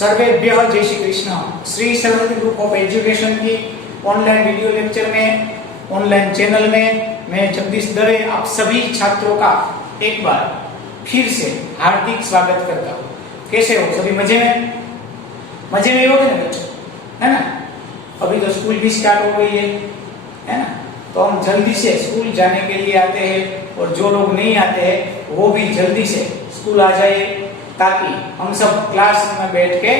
सर्वेभ्यः जय Shri Krishna. Shri Saraswati group of education की ऑनलाइन वीडियो लेक्चर में, ऑनलाइन चैनल में मैं जगदीश दवे आप सभी छात्रों का एक बार फिर से हार्दिक स्वागत करता हूँ। कैसे हो सभी? मजे में? मजे में होगे ना बच्चों, है ना? अभी तो स्कूल भी स्टार्ट हो गई है ना? तो हम जल्दी से स्कूल जाने के लिए आते हैं और जो लोग नहीं आते हैं वो भी जल्दी से स्कूल आ जाए ताकि हम सब क्लास में बैठ के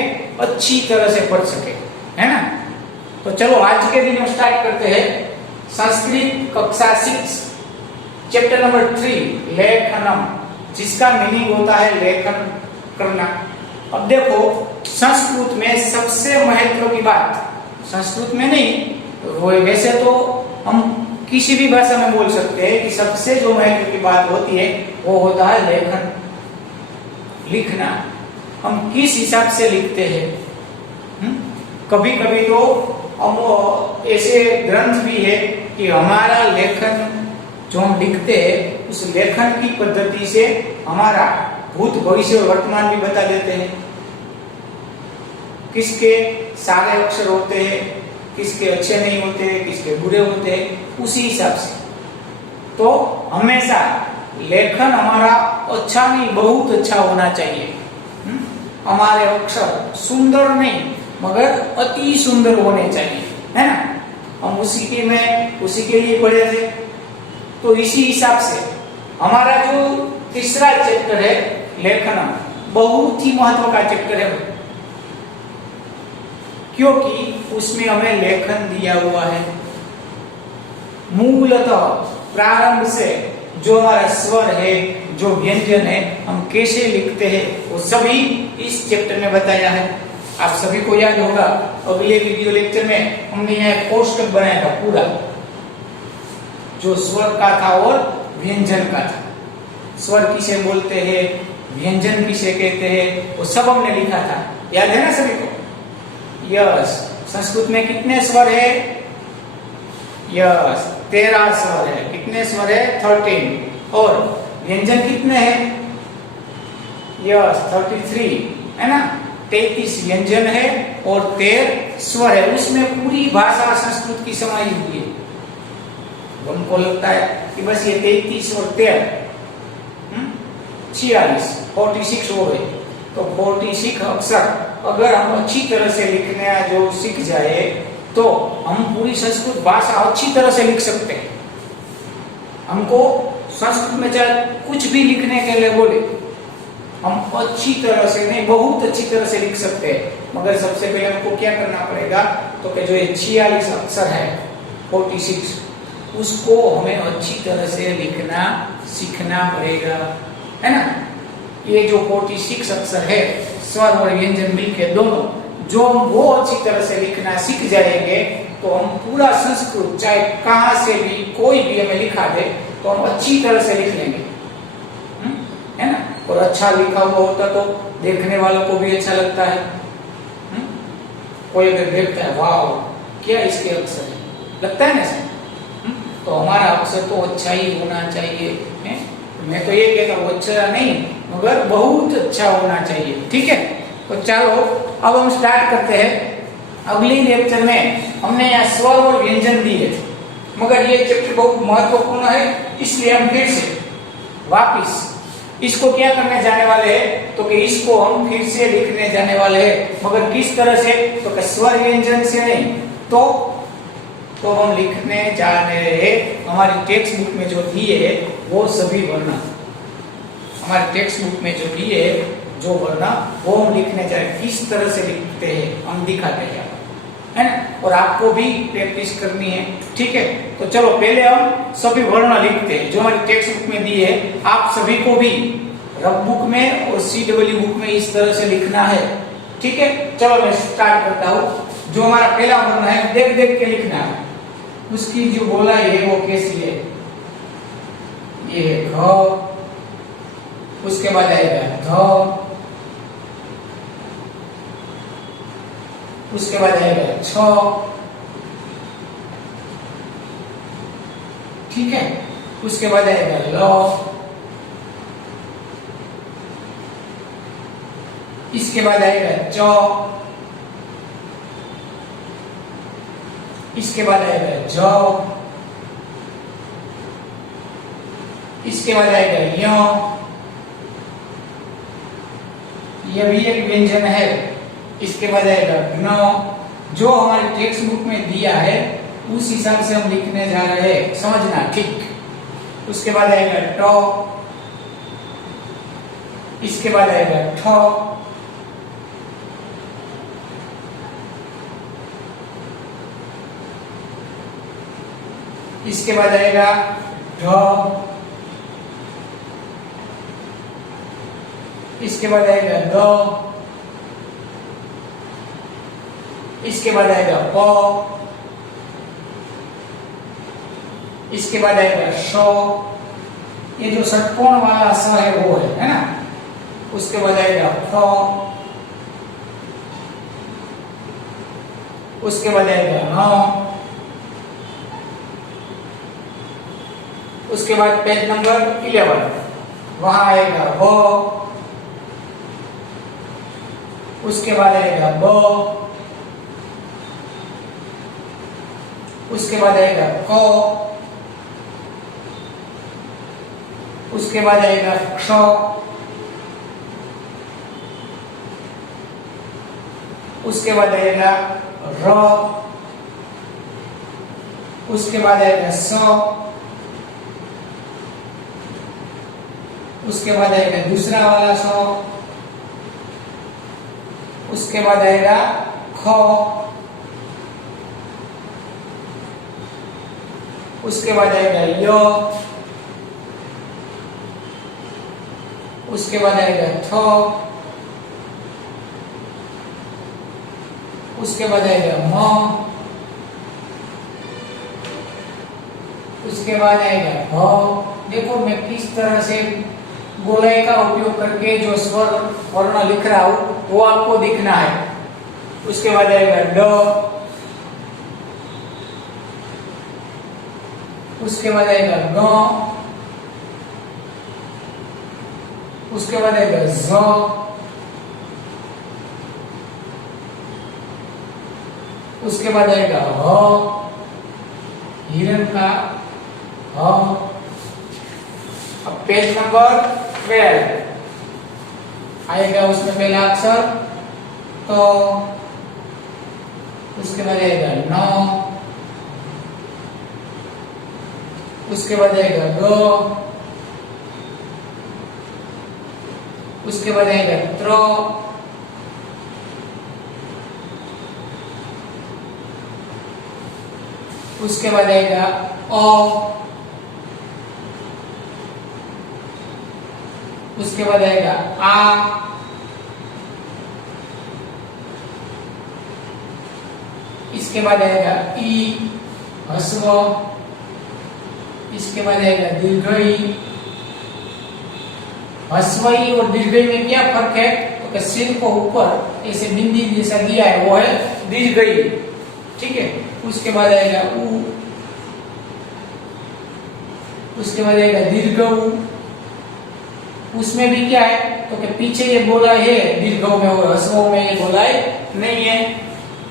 अच्छी तरह से पढ़ सके, है ना? तो चलो आज के दिन हम स्टार्ट करते हैं संस्कृत कक्षा 6 चैप्टर नंबर 3 लेखनम, जिसका मीनिंग होता है लेखन करना। अब देखो, संस्कृत में सबसे महत्व की बात, संस्कृत में नहीं वैसे तो हम किसी भी भाषा में बोल सकते हैं कि सबसे जो महत्व की बात होती है वो होता है लेखन, लिखना। हम किस हिसाब से लिखते हैं? कभी कभी तो हम ऐसे ग्रंथ भी है कि हमारा लेखन जो हम लिखते हैं उस लेखन की पद्धति से हमारा भूत भविष्य और वर्तमान भी बता देते हैं। किसके सारे अक्षर होते हैं, किसके अच्छे नहीं होते, किसके बुरे होते हैं, उसी हिसाब से। तो हमेशा लेखन हमारा अच्छा नहीं बहुत अच्छा होना चाहिए। हमारे अक्षर सुंदर नहीं मगर अति सुंदर होने चाहिए, है ना? हम उसी के लिए पढ़े थे। तो इसी हिसाब से हमारा जो तीसरा चैप्टर है लेखन, बहुत ही महत्व का चैप्टर है, क्योंकि उसमें हमें लेखन दिया हुआ है। मूलतः प्रारंभ से जो हमारा स्वर है, जो व्यंजन है, हम कैसे लिखते हैं वो सभी इस चैप्टर में बताया है। आप सभी को याद होगा, अगले वीडियो लेक्चर में हमने यह कोष्टक बनाया था पूरा, जो स्वर का था और व्यंजन का था। स्वर किसे बोलते हैं, व्यंजन किसे कहते हैं, वो सब हमने लिखा था। याद है ना सभी को? यस। संस्कृत में कितने स्वर है? यस, 13 स्वर है। कितने स्वर है? 13। और व्यंजन कितने हैं? यस, 33, है ना? 33 व्यंजन है और 13 स्वर है। उसमें पूरी भाषा संस्कृत की समाई हुई है। हमको लगता है कि बस ये 33 और 13 46 हो गए। तो 46 अक्षर अगर हम अच्छी तरह से लिखने जो सीख जाए तो हम पूरी संस्कृत भाषा अच्छी तरह से लिख सकते हैं। हमको संस्कृत में चाहे कुछ भी लिखने के लिए बोले, हम अच्छी तरह से नहीं बहुत अच्छी तरह से लिख सकते हैं। मगर सबसे पहले हमको क्या करना पड़ेगा? तो कि जो ये 46 अक्षर है 46, उसको हमें अच्छी तरह से लिखना सीखना पड़ेगा, है ना? ये जो 46 अक्षर है, स्वर और व्यंजन मिलके दोनों, जो हम वो अच्छी तरह से लिखना सीख जाएंगे तो हम पूरा संस्कृत चाहे कहां से भी कोई भी हमें लिखा दे तो हम अच्छी तरह से लिख लेंगे, है ना? और अच्छा लिखा हुआ होता तो देखने वालों को भी अच्छा लगता है। कोई अगर देखता है, वाह क्या इसके अक्षर है, लगता है ना सर? तो हमारा अक्षर तो अच्छा ही होना चाहिए, है? मैं तो ये कहता हूँ अच्छा नहीं मगर बहुत अच्छा होना चाहिए, ठीक है? तो चलो अब हम स्टार्ट करते हैं। अगली लेक्चर में हमने यहाँ स्वर और व्यंजन दिए थे, मगर ये चैप्टर बहुत महत्वपूर्ण है, इसलिए हम फिर से वापिस इसको क्या करने जाने वाले हैं? तो कि इसको हम फिर से लिखने जाने वाले हैं। मगर किस तरह से? तो कि स्वर व्यंजन से नहीं, तो हम लिखने जा रहे हैं हमारी टेक्स्ट बुक में जो दिए है वो सभी वर्ण, हमारे टेक्स्ट बुक में जो दिए जो वर्ण वो हम लिखने जा रहे हैं। किस तरह से लिखते हैं हम दिखाते हैं, है ना? और आपको भी प्रैक्टिस करनी है, ठीक है? तो चलो पहले हम सभी वर्ण लिखते हैं जो हमारी टेक्स्ट बुक में दिए है। आप सभी को भी रफ बुक में और CW बुक में इस तरह से लिखना है, ठीक है? चलो मैं स्टार्ट करता हूँ। जो हमारा पहला वर्ण है, देख देख के लिखना है, उसकी जो गोलाई है वो कैसी है? ये है घ, उसके बाद आएगा ध, उसके बाद आएगा छ, ठीक है? उसके बाद आएगा ल, इसके बाद आएगा च, इसके बाद आएगा ज, इसके बाद आएगा य, यह भी एक व्यंजन है। इसके बाद आएगा ज्ञ, जो हमारे टेक्स्ट बुक में दिया है उस हिसाब से हम लिखने जा रहे हैं, समझना ठीक। उसके बाद आएगा ट, इसके बाद आएगा ठ, इसके बाद आएगा ढ, इसके बाद आएगा द, इसके बाद आएगा प, इसके बाद आएगा श, ये जो षटकोण वाला स है वो है ना। उसके बाद आएगा फ, उसके बाद आएगा न, उसके बाद पेज नंबर 11 वहां आएगा व, उसके बाद आएगा ब, उसके बाद आएगा क, उसके बाद आएगा क्ष, उसके बाद आएगा र, उसके बाद आएगा स, उसके बाद आएगा दूसरा वाला स, उसके बाद आएगा ख, उसके बाद आएगा य, उसके बाद आएगा थ, उसके बाद आएगा म, उसके बाद आएगा भ। देखो मैं किस तरह से गोलाई का उपयोग करके जो स्वर वर्ण लिख रहा हूं वो आपको दिखना है। उसके बाद आएगा ड, उसके बाद आएगा ग, उसके बाद आएगा ज, उसके बाद आएगा ह, हिरण का ह। अब पेज नंबर 12 आएगा, उसमें पहला अक्षर तो, उसके बाद आएगा न, उसके बाद आएगा ग, उसके बाद आएगा त्र, उसके बाद आएगा अ, उसके बाद आएगा आ, इसके बाद आएगा ई, ह्रस्व, इसके बाद आएगा दीर्घई। ह्रस्वई और दीर्घई में क्या फर्क है? तो सिर को ऊपर ऐसे बिंदी जैसा दिया है वो है दीर्घई, ठीक है। उसके बाद आएगा उ, उसके बाद आएगा दीर्घ उ, उसमें भी क्या है तो कि पीछे ये गोलाई है दीर्घों में और ह्रस्वों में ये गोलाई नहीं है।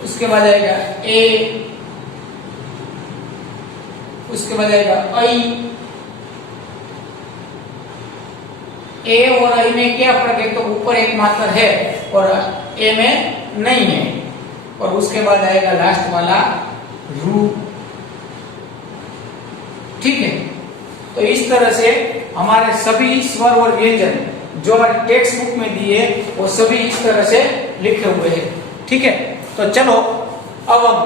उसके बाद आएगा ए, उसके बाद आएगा आई। ए और आई में क्या फर्क है? तो ऊपर एक मात्रा है और ए में नहीं है। और उसके बाद आएगा लास्ट वाला रू, ठीक है। तो इस तरह से हमारे सभी स्वर और व्यंजन जो हमारे टेक्स्ट बुक में दिए वो सभी इस तरह से लिखे हुए हैं, ठीक है। तो चलो अब हम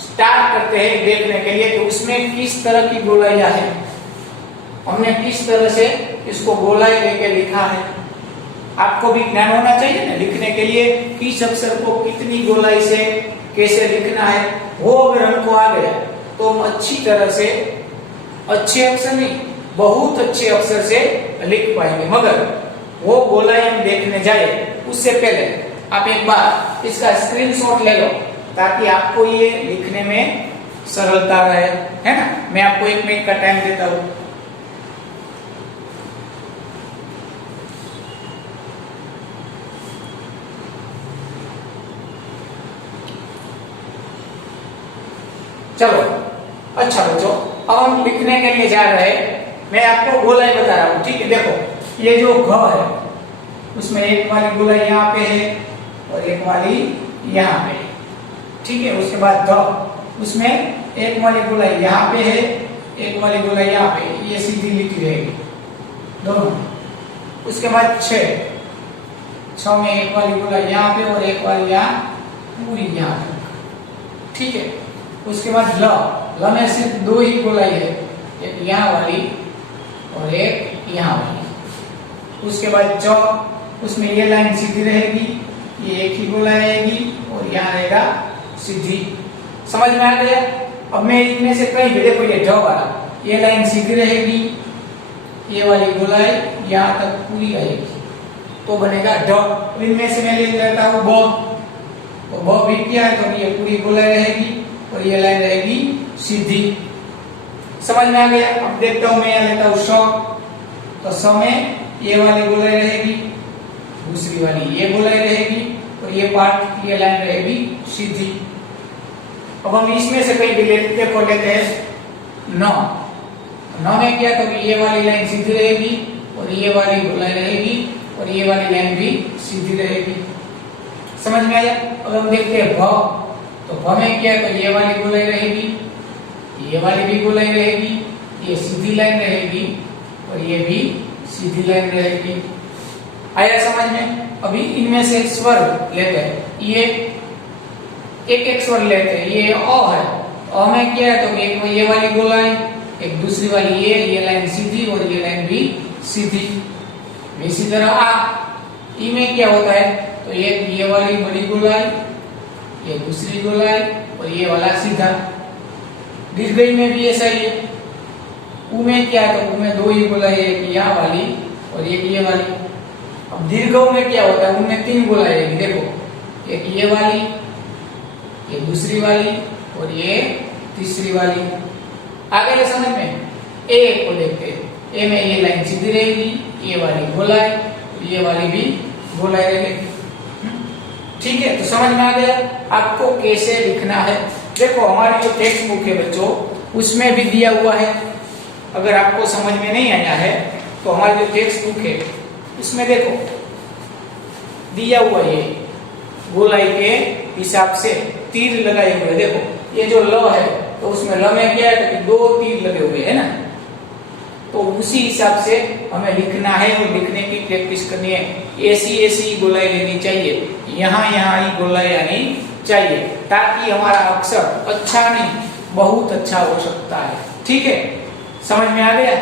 स्टार्ट करते हैं देखने के लिए कि उसमें किस तरह की गोलाइयां हैं, हमने किस तरह से इसको गोलाई लेके लिखा है। आपको भी ज्ञान होना चाहिए ना लिखने के लिए, किस अक्षर को कितनी गोलाई से कैसे लिखना है। वो अगर हमको आ गया तो हम अच्छी तरह से, अच्छे अक्षर नहीं बहुत अच्छे अक्षर से लिख पाएंगे। मगर वो गोलाई हम देखने जाए उससे पहले आप एक बार इसका स्क्रीनशॉट ले लो ताकि आपको ये लिखने में सरलता रहे, है ना। मैं आपको 1 मिनट का टाइम देता हूं। चलो अच्छा बच्चों, अब हम लिखने के लिए जा रहे हैं। मैं आपको गोलाई बता रहा हूँ, ठीक है। देखो ये जो घ है उसमें एक वाली गोलाई यहाँ पे है और एक वाली यहाँ पे है, ठीक है। उसके बाद ध, उसमें एक वाली गोलाई यहाँ पे है, एक वाली गोलाई यहाँ पे, ये सीधी लिखी रहेगी दोनों। उसके बाद छ में एक वाली गोलाई यहाँ पे और एक वाली यहाँ पूरी यहाँ पे, ठीक है। उसके बाद ल में सिर्फ दो ही गोलाई है, एक यहाँ वाली और एक यहाँ वाली। उसके बाद च, उसमें ये लाइन सीधी रहेगी, ये एक ही गोलाई आएगी और यहाँ रहेगा सीधी। समझ में आ गया? अब मैं इनमें से कहीं भी, देखो ये ढ वाला, ये लाइन सीधी रहेगी, ये वाली गोलाई यहाँ तक पूरी आएगी तो बनेगा ढ। इनमें से मैं ले लेता हूँ ब, तो ब भी क्या है, तो ये पूरी गोलाई रहेगी और ये लाइन रहेगी सीधी। समझ में आ गया? अब देखता हूँ मैं यहाँ लेता हूँ स, तो स में ये वाली गोलाई रहेगी, दूसरी वाली ये गोलाई रहेगी और ये पार्ट ये लाइन रहेगी सीधी। अब हम इसमें से कहीं भी देखो लेते हैं न में क्या, तो ये वाली लाइन सीधी रहेगी और ये वाली गोलाई रहेगी और ये वाली लाइन भी सीधी रहेगी। समझ में आया? अब हम देखते हैं भ, तो भ में क्या है, तो ये वाली गोलाई रहेगी, ये वाली भी गोलाई रहेगी, ये सीधी लाइन रहेगी और ये भी सीधी लाइन रहेगी। आया समझ में? अभी इनमें से एक स्वर लेते हैं, ये एक एक स्वर लेते हैं। ये अ है, अ में क्या है, तो एक ये वाली गोलाई, एक दूसरी वाली ये लाइन सीधी और ये लाइन भी सीधी। इसी तरह आ, ई में क्या होता है, तो ये वाली बड़ी गोलाई, ये दूसरी गोलाई और ये वाला सीधा। दीर्घई में भी ऐसा ही है। उ में क्या है, तो उ में दो ही गोलाई है, एक यहाँ वाली और एक ये वाली। अब दीर्घऊ में क्या होता है, उनमें तीन गोलाई है, देखो एक ये वाली, ये दूसरी वाली और ये तीसरी वाली। आगे ले समझ में? ए को देखते हैं। ए में ये लाइन सीधी रहेगी, ये वाली गोलाई, ये वाली भी गोलाई रहेगी, ठीक है। तो समझ में आ गया आपको कैसे लिखना है। देखो हमारी जो टेक्स्ट बुक है बच्चों, उसमें भी दिया हुआ है। अगर आपको समझ में नहीं आया है तो हमारी जो टेक्स्ट बुक है उसमें देखो दिया हुआ है, गोलाई के हिसाब से तीर लगाए हुए। देखो ये जो ल है, तो उसमें ल में क्या है, तो दो तीर लगे हुए है ना, तो उसी हिसाब से हमें लिखना है और लिखने की प्रैक्टिस करनी है। ऐसी गोलाई लेनी चाहिए, यहाँ ही गोलाई आनी चाहिए, ताकि हमारा अक्षर अच्छा नहीं बहुत अच्छा हो सकता है, ठीक है। समझ में आ गया?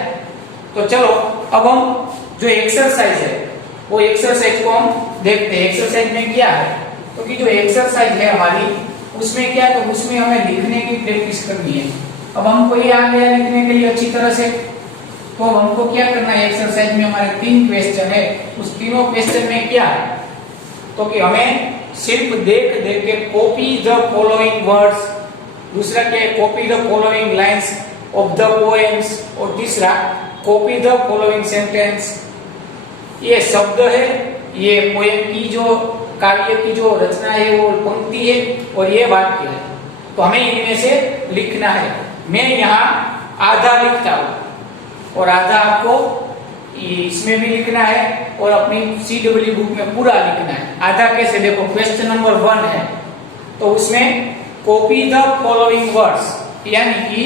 तो चलो अब हम जो एक्सरसाइज है वो एक्सरसाइज को हम देखते हैं। एक्सरसाइज में क्या है, तो कि जो एक्सरसाइज है हमारी उसमें क्या है, तो उसमें हमें लिखने की प्रैक्टिस करनी है। अब हमको ये आ गया लिखने के लिए अच्छी तरह से, तो हमको क्या करना है, एक्सरसाइज में हमारे 3 क्वेश्चन है। उस तीनों क्वेश्चन में क्या है, तो कि हमें सिर्फ देख के कॉपी द फॉलोइंग वर्ड्स, दूसरा क्या है, copy the following lines of the poems, और तीसरा कॉपी द फॉलोइंग सेंटेंस। ये शब्द है, ये पोएम की जो काव्य की जो रचना है वो पंक्ति है और ये वाक्य है, तो हमें इनमें से लिखना है। मैं यहाँ आधा लिखता हूँ और आधा आपको इसमें भी लिखना है और अपनी CW बुक में पूरा लिखना है। आधा कैसे, देखो क्वेश्चन नंबर 1 है, तो उसमें कॉपी द फॉलोइंग वर्ड्स, यानी कि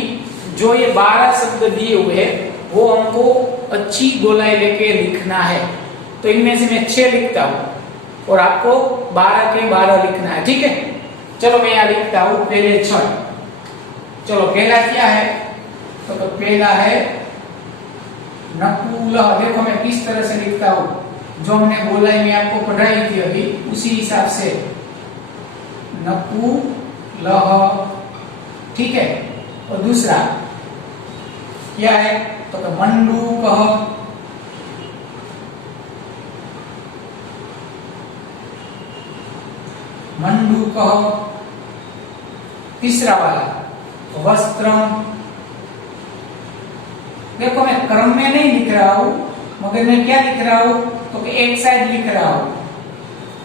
जो ये 12 शब्द दिए हुए हैं वो हमको अच्छी गोलाई लेके लिखना है। तो इनमें से मैं 6 लिखता हूँ और आपको 12 के 12 लिखना है, ठीक है। चलो मैं यहाँ लिखता हूँ पहले 6। चलो पहला क्या है, तो पहला है नकुल। देखो मैं किस तरह से लिखता हूँ, जो हमने गोलाई में आपको पढ़ाई थी अभी उसी हिसाब से, नकुल, ठीक है। और दूसरा क्या है, तो मंडूक, मंडूक। तीसरा वाला वस्त्रम। देखो मैं क्रम में नहीं लिख रहा हूं, मगर मैं क्या लिख रहा हूं, तो एक साइड लिख रहा हूं,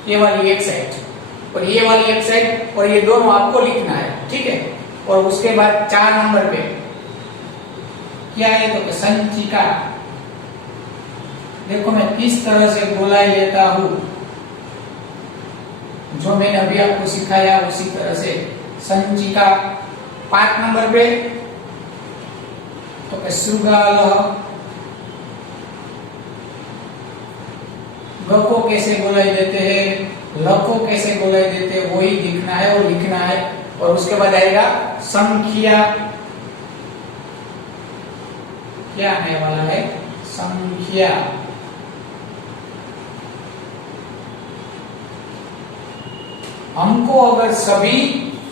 ये वाली एक साइड और ये वाली एक साइड, और ये दोनों आपको लिखना है, ठीक है। और उसके बाद 4 नंबर पे क्या है तो संचिका। देखो मैं किस तरह से गोलाई लेता हूं, जो मैंने अभी आपको सिखाया उसी तरह से संचिका। 5 नंबर पे तो शृगाल, ग को कैसे गोलाई देते हैं, ल को कैसे गोलाई देते हैं, वही दिखना है और लिखना है। और उसके बाद आएगा संख्या, क्या आने वाला है संख्या। हमको अगर सभी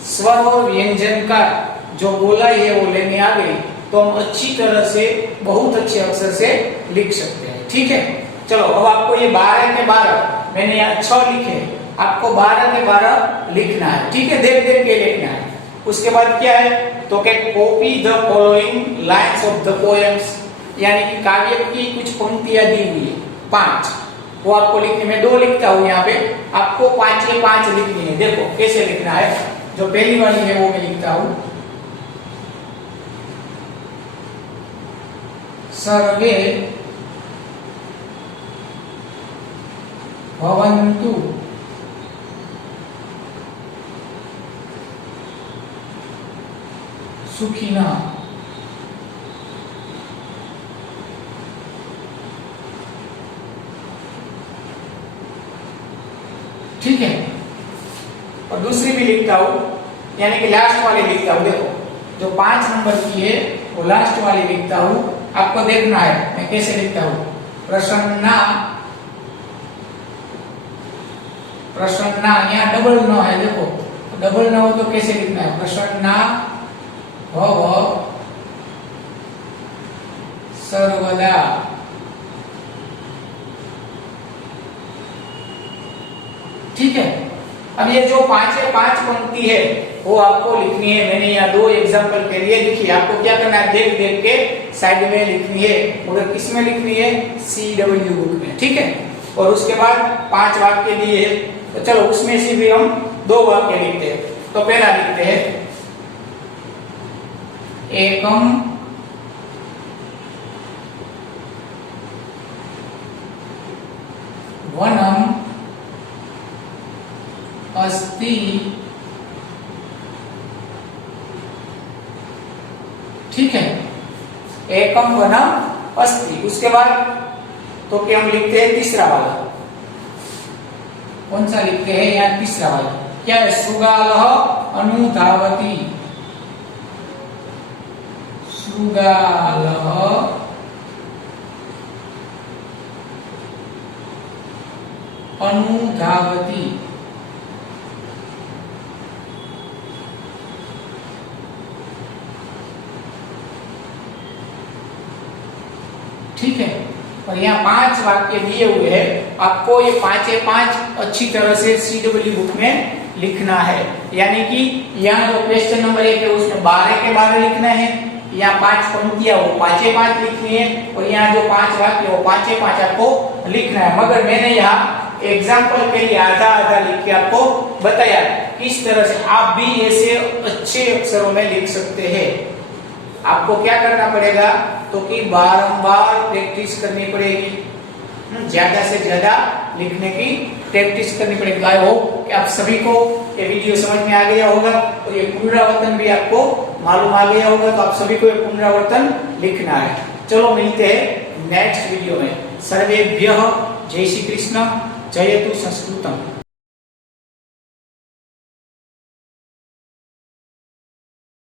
स्वर और व्यंजन का जो गोलाई है वो लेने आ गई तो हम अच्छी तरह से बहुत अच्छे अक्षर से लिख सकते हैं। ठीक है, चलो अब आपको ये 12 के 12 मैंने यहाँ 6 लिखे, आपको 12 के 12 लिखना है। ठीक है, देख देख के लिखना है। उसके बाद क्या है तो क्या copy the following lines of the poems, यानी कि काव्य की कुछ पंक्तियां दी हुई है 5, वो आपको लिखने में 2 लिखता हूं यहाँ पे, आपको 5 के 5 लिखनी है। देखो कैसे लिखना है, जो पहली वाली है वो मैं लिखता हूं, सर्वे भवन्तु सुखिनः। ठीक है, और दूसरी भी लिखता हूं, यानी कि लास्ट वाली लिखता हूं। देखो जो 5 नंबर की है वो लास्ट वाली लिखता हूं, आपको देखना है मैं कैसे लिखता हूं। प्रसन्ना, प्रसन्ना, यहाँ डबल न है, देखो डबल न हो तो कैसे लिखना है, प्रसन्ना भव सर्वदा। ठीक है, अब ये जो 5 है 5 पंक्ति है वो आपको लिखनी है। मैंने यहाँ 2 एग्जांपल के लिए लिखी, आपको क्या करना है देख देख के साइड में लिखनी है, मगर किस में लिखनी है CW बुक में। ठीक है, और उसके बाद 5 वाक्य दिए है, तो चलो उसमें से भी हम 2 वाक्य लिखते हैं। तो पहला लिखते हैं, एकम वनम अस्ति। ठीक है, एकम वनम अस्ति। उसके बाद तो क्या हम लिखते हैं तीसरा वाला, कौन सा लिखते हैं यहाँ तीसरा वाला, क्या है शृगालः अनुधावति। शृगालः अनुधावति। ठीक है, और यहाँ 5 वाक्य दिए हुए हैं, आपको ये 5 के 5 अच्छी तरह से CW बुक में लिखना है। यानी कि यहाँ जो क्वेश्चन नंबर 1 है उसमें 12 के 12 लिखना है, यहाँ 5 पंक्तियां वो 5 के 5 लिखनी है, और यहाँ जो 5 वाक्य वो 5 के 5 आपको लिखना है। मगर मैंने यहाँ एग्जाम्पल के लिए आधा आधा लिख के आपको बताया किस तरह से आप भी ऐसे अच्छे अक्षरों में लिख सकते हैं। आपको क्या करना पड़ेगा तो कि बारंबार प्रैक्टिस करनी पड़ेगी, ज्यादा से ज्यादा लिखने की प्रैक्टिस करनी पड़ेगी। आई होप कि आप सभी को ये वीडियो समझ में आ गया होगा और ये पुनरावर्तन भी आपको मालूम आ गया होगा, तो आप सभी को ये पुनरावर्तन लिखना है। चलो मिलते हैं नेक्स्ट वीडियो में। सर्वेभ्यः जय श्री कृष्ण, जयतु संस्कृतम।